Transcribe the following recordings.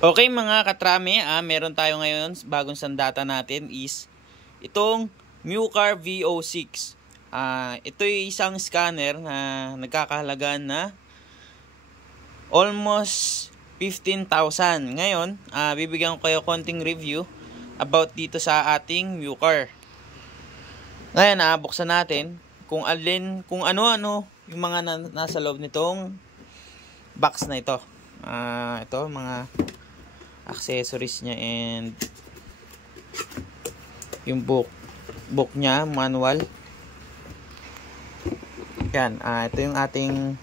Okay mga katrame, meron tayo ngayon, bagong sandata natin is itong MuCar VO6. Ito ay isang scanner na nagkakahalaga na almost 15,000. Ngayon, bibigyan ko kayo konting review about dito sa ating MuCar. Ngayon, buksan natin kung ano-ano yung mga nasa loob nitong box na ito. Ito, mga accessories niya and yung book niya, manual. Yan, ito yung ating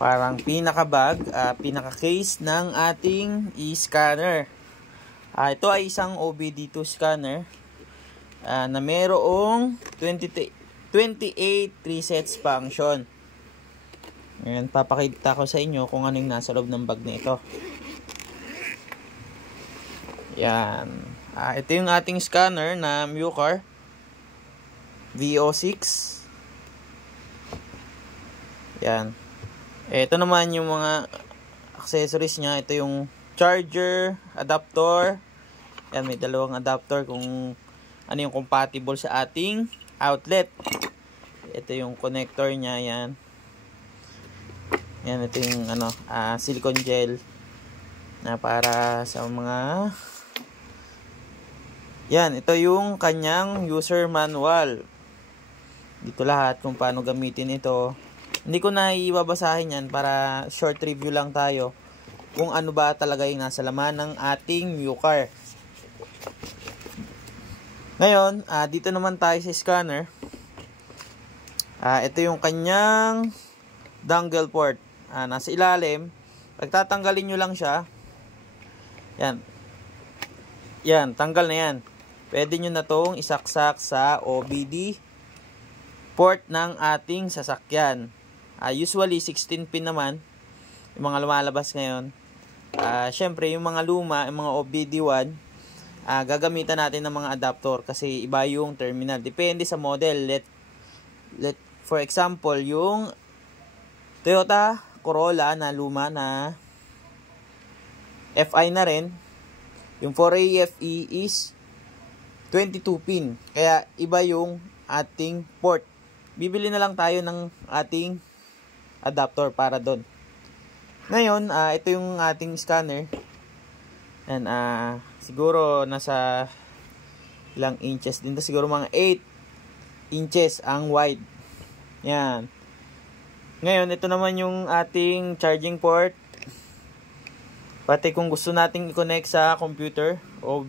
parang pinaka-bag, pinaka-case ng ating e-scanner. Ito ay isang OBD2 scanner na mayroong 28 presets function. Ngayon, papakita ko sa inyo kung ano yung nasa loob ng bag na ito. Yan. Ito yung ating scanner na MuCar VO6. Yan. Ito naman yung mga accessories niya. Ito yung charger, adapter. Yan, may dalawang adapter kung ano yung compatible sa ating outlet. Ito yung connector niya. Yan. Yan, ito yung silicone gel na para sa mga... Yan, ito yung kanyang user manual. Dito lahat kung paano gamitin ito. Hindi ko na ibabasahin yan para short review lang tayo kung ano ba talaga yung nasa laman ng ating MuCar. Ngayon, dito naman tayo sa scanner. Ito yung kanyang dongle port. Nasa ilalim. Pagtatanggalin nyo lang siya. Yan. Yan, tanggal na yan. Pwede nyo na itong isaksak sa OBD port ng ating sasakyan. Usually 16 pin naman yung mga lumalabas ngayon. Syempre yung mga luma, yung mga OBD1, gagamitan natin ng mga adapter kasi iba yung terminal. Depende sa model. For example, yung Toyota Corolla na luma na FI na rin, yung 4AFE is 22 pin. Kaya iba yung ating port. Bibili na lang tayo ng ating adapter para doon. Ngayon, ito yung ating scanner. And siguro nasa ilang inches din. Siguro mga 8 inches ang wide. Yan. Ngayon, ito naman yung ating charging port. Pati kung gusto nating i-connect sa computer o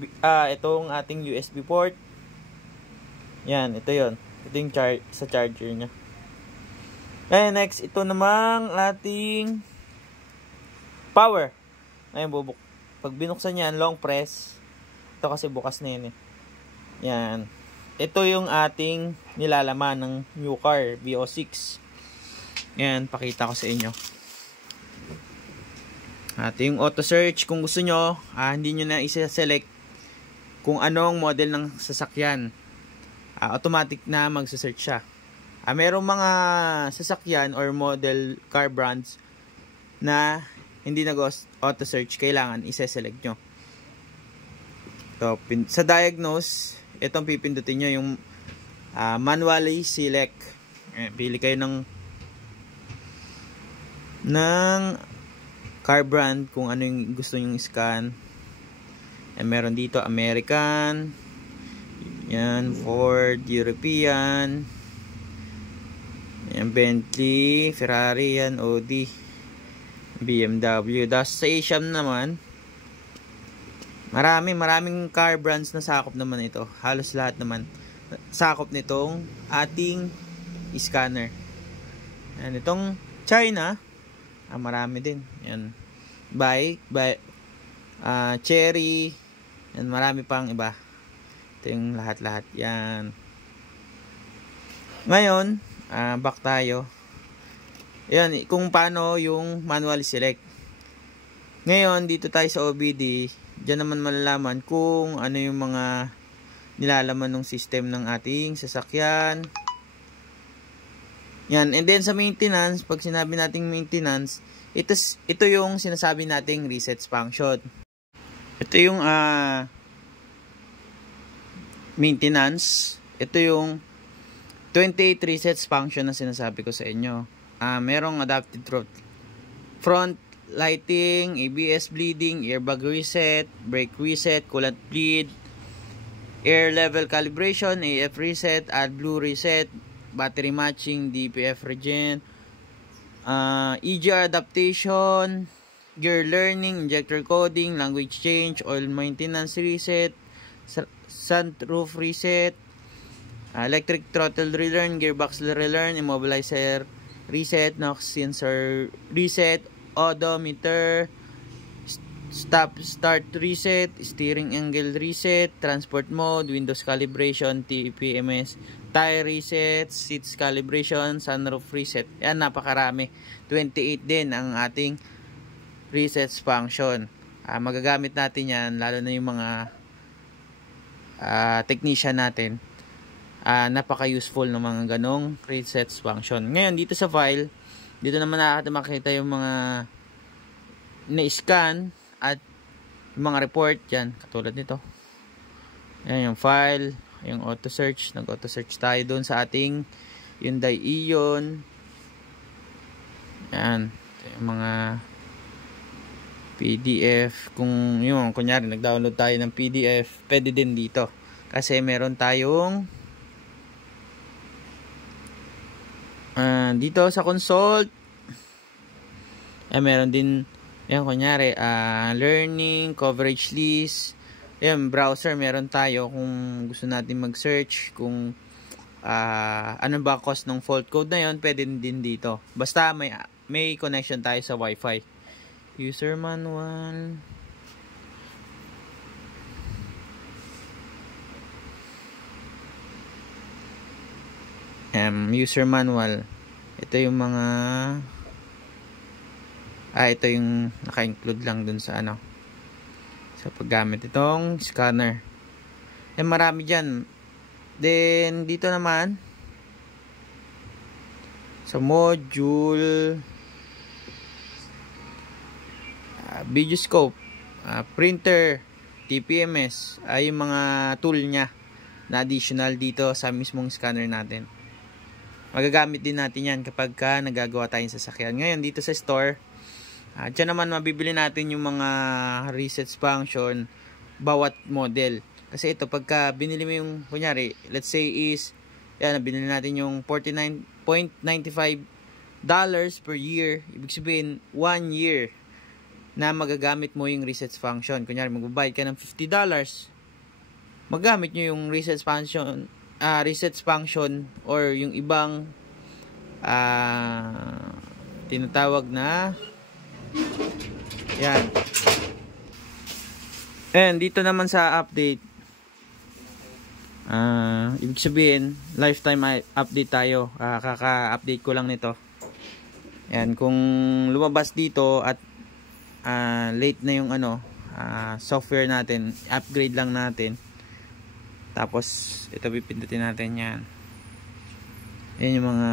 itong ating USB port. Yan, ito 'yon. Ito yung sa charger niya. Ngayon, next, ito namang ating power. Ngayon, pag binuksan yan, long press. Ito kasi bukas na yun eh. Yan. Ito yung ating nilalaman ng MuCar VO6. Yan, pakita ko sa inyo. At yung auto search, kung gusto nyo, hindi nyo na isa-select kung anong model ng sasakyan. Automatic na magsa-search siya. Merong mga sasakyan or model car brands na hindi nag-auto search, kailangan isa-select nyo. So, sa diagnose, itong pipindutin nyo yung manually select. Pili kayo ng car brand kung ano yung gusto nyong scan. Meron dito American, yan, Ford, European, yan, Bentley, Ferrari, yan, Audi, BMW. Das sa Asian naman, maraming car brands na sakop naman ito. Halos lahat naman sakop nitong ating scanner. Yan, itong China, marami din. Yan. Cherry. Yan, marami pang iba. Ito yung lahat-lahat. Yan. Ngayon, back tayo. Yan, kung paano yung manual select. Ngayon, dito tayo sa OBD. Diyan naman malalaman kung ano yung mga nilalaman ng system ng ating sasakyan. Yan, and then sa maintenance, pag sinabi nating maintenance, Ito yung sinasabi nating resets function. Ito yung maintenance. Ito yung 28 resets function na sinasabi ko sa inyo. Merong adaptive front lighting, ABS bleeding, airbag reset, brake reset, coolant bleed, air level calibration, AF reset, AdBlue reset, battery matching, DPF regen, EGR adaptation, gear learning, injector coding, language change, oil maintenance reset, sunroof reset, electric throttle relearn, gearbox relearn, immobilizer reset, NOx sensor reset, odometer, start reset, steering angle reset, transport mode, windows calibration, TPMS, tire reset, seats calibration, sunroof reset. Yan, napakarami. 28 din ang ating resets function. Magagamit natin yan, lalo na yung mga technician natin. Napaka-useful ng mga ganong resets function. Ngayon, dito sa file, dito naman makita yung mga na-scan at yung mga report yan, katulad nito. Yan yung file, yung auto search. Nag-auto search tayo doon sa ating Hyundai Ion. Yan, yung mga PDF. Kung yung kunyari nag-download tayo ng PDF, pwede din dito. Kasi meron tayong dito sa consult. Meron din yan, kunyari, learning, coverage list. Yan, browser, meron tayo kung gusto natin mag-search kung ano ba cost ng fault code na yon, pwede din dito. Basta may connection tayo sa Wi-Fi. User manual. User manual. Ito yung mga ito yung naka-include lang dun sa sa paggamit itong scanner. Marami dyan. Then dito naman sa module, video scope, printer, TPMS, ay yung mga tool nya na additional dito sa mismong scanner natin. Magagamit din natin yan kapag nagagawa tayong sasakyan. Ngayon dito sa store, dyan naman mabibili natin yung mga resets function bawat model. Kasi ito, pagka binili mo yung, kunyari, let's say is, yan, binili natin yung $49.95 per year. Ibig sabihin, 1 year na magagamit mo yung resets function. Kunyari, magbabayad ka ng $50, magamit nyo yung resets function or yung ibang tinatawag na yan. And dito naman sa update, ibig sabihin lifetime update tayo. Kaka-update ko lang nito. Yan, kung lumabas dito at late na yung software natin, upgrade lang natin. Tapos ito pipindutin natin yan. Yan yung mga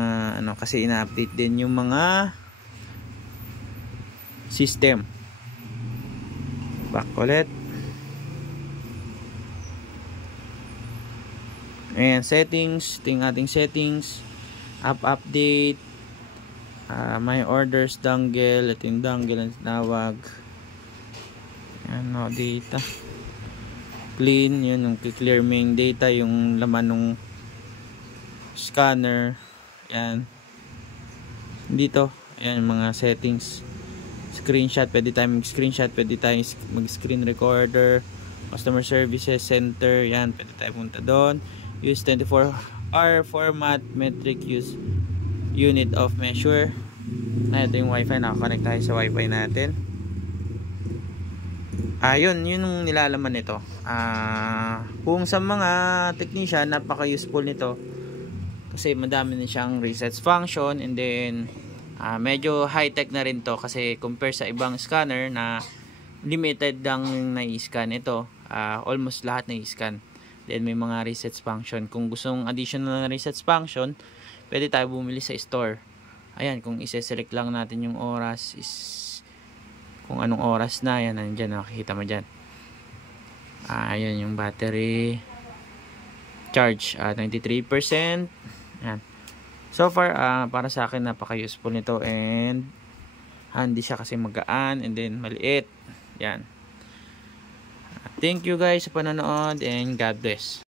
kasi ina-update din yung mga system. Back ulit. Ayan, settings. Ito yung ating settings. Update. My orders dongle. Ito yung dongle ang tinawag. Ayan, data. Clean. Yun, yung clear main data. Yung laman ng scanner. Ayan. Dito. Ayan, yung mga settings. Screenshot. Pwede tayo mag-screenshot. Pwede tayo mag-screen recorder. Customer services center. Ayan, pwede tayo punta doon. Use 24-hour format, metric use unit of measure. Ito yung wifi, nakakonect tayo sa wifi natin. Yun yung nilalaman nito. Kung sa mga technician, napaka useful nito kasi madami na siyang resets function, and then medyo high tech na rin to kasi compare sa ibang scanner na limited lang na-i-scan. Ito almost lahat na-i-scan. Then may mga resets function. Kung gustong additional na resets function, pwede tayo bumili sa store. Ayan, kung ise-select lang natin yung oras is kung anong oras na, yan, nandiyan, nakikita mo dyan. Ayan yung battery charge, 93%. Ayan. So far, para sa akin, napaka-useful nito and handy siya kasi magaan and then maliit. Yan. Thank you guys sa panonood and God bless.